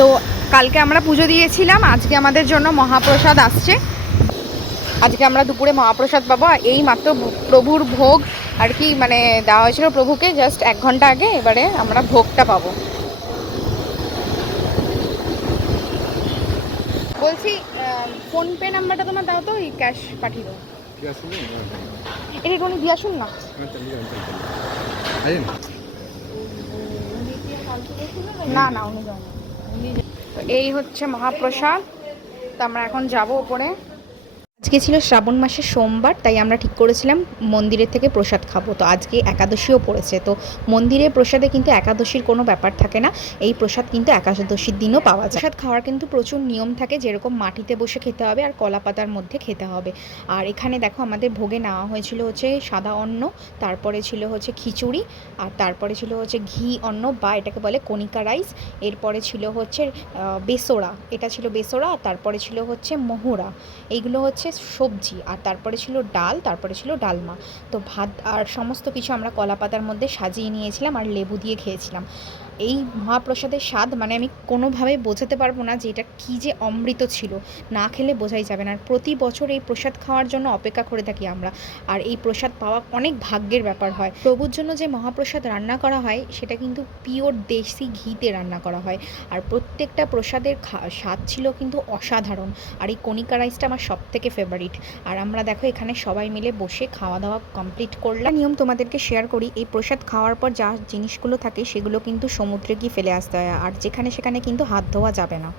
তো কালকে আমরা পুজো দিয়েছিলাম, আজকে আমাদের জন্য মহাপ্রসাদ আসছে। আজকে আমরা দুপুরে মহাপ্রসাদ পাবো। এই মাত্র প্রভুর ভোগ আর কি মানে দেওয়া হয়েছিল প্রভুকে জাস্ট 1 ঘন্টা আগে, এবারে আমরা ভোগটা পাবো। বলছি ফোনপে নাম্বারটা তোমার দাও তো, ওই ক্যাশ পাঠিয়ে দাও। এটা কোনো দিয়ে আসুন না। না না উনি যান। তো এই হচ্ছে মহাপ্রসাদ। তো আমরা এখন যাব উপরে। আজকে ছিল শ্রাবণ মাসের সোমবার, তাই আমরা ঠিক করেছিলাম মন্দিরের থেকে প্রসাদ খাবো। তো আজকে একাদশীও পড়েছে, তো মন্দিরের প্রসাদে কিন্তু একাদশীর কোনো ব্যাপার থাকে না। এই প্রসাদ কিন্তু একাদশীর দিনও পাওয়া যায়। প্রসাদ খাওয়ার কিন্তু প্রচুর নিয়ম থাকে, যেরকম মাটিতে বসে খেতে হবে আর কলা পাতার মধ্যে খেতে হবে। আর এখানে দেখো আমাদের ভোগে নেওয়া হয়েছিল হচ্ছে সাদা অন্ন, তারপরে ছিল হচ্ছে খিচুড়ি, আর তারপরে ছিল হচ্ছে ঘি অন্ন বা এটাকে বলে কণিকা রাইস। এরপরে ছিল হচ্ছে বেসোড়া, এটা ছিল বেসোড়া। আর তারপরে ছিল হচ্ছে মোহরা, এইগুলো হচ্ছে সবজি। আর তারপরে ছিল ডাল, তারপরে ছিল ডালমা। তো ভাত আর সমস্ত কিছু আমরা কলা পাতার মধ্যে সাজিয়ে নিয়েছিলাম আর লেবু দিয়ে খেয়েছিলাম। এই মহাপ্রসাদের স্বাদ মানে আমি কোনোভাবে বোঝাতে পারবো না যে এটা কী যে অমৃত ছিল, না খেলে বোঝাই যাবে না। আর প্রতি বছর এই প্রসাদ খাওয়ার জন্য অপেক্ষা করে থাকি আমরা। আর এই প্রসাদ পাওয়া অনেক ভাগ্যের ব্যাপার হয়। প্রভুর জন্য যে মহাপ্রসাদ রান্না করা হয় সেটা কিন্তু পিওর দেশি ঘিতে রান্না করা হয়। আর প্রত্যেকটা প্রসাদের স্বাদ ছিল কিন্তু অসাধারণ। আর এই কণিকা রাইসটা আমার সব থেকে ফেভারিট। আর আমরা দেখো এখানে সবাই মিলে বসে খাওয়া দাওয়া কমপ্লিট করলাম। নিয়ম তোমাদেরকে শেয়ার করি, এই প্রসাদ খাওয়ার পর যা জিনিসগুলো থাকে সেগুলো কিন্তু সমুদ্রে গিয়ে ফেলে আসতে হয়, আর যেখানে সেখানে কিন্তু হাত ধোয়া যাবে না।